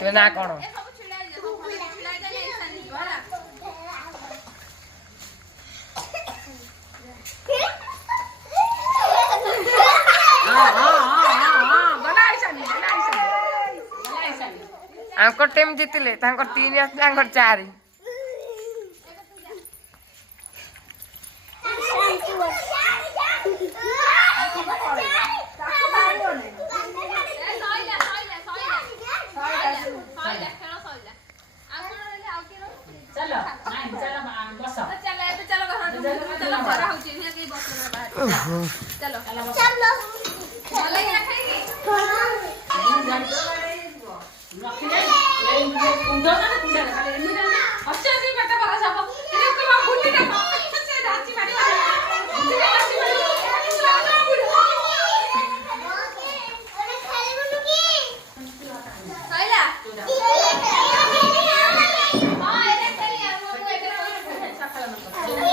ତୁ ନା କଣ आंकर टीम जीतिले तांकर 3 आस तांकर 4 चलो चलो बस चलो चलो चलो बड़ा हो जे के बस चलो चलो भले ही रखेगी रखिले कुंडो ना कुंडो खाली अच्छा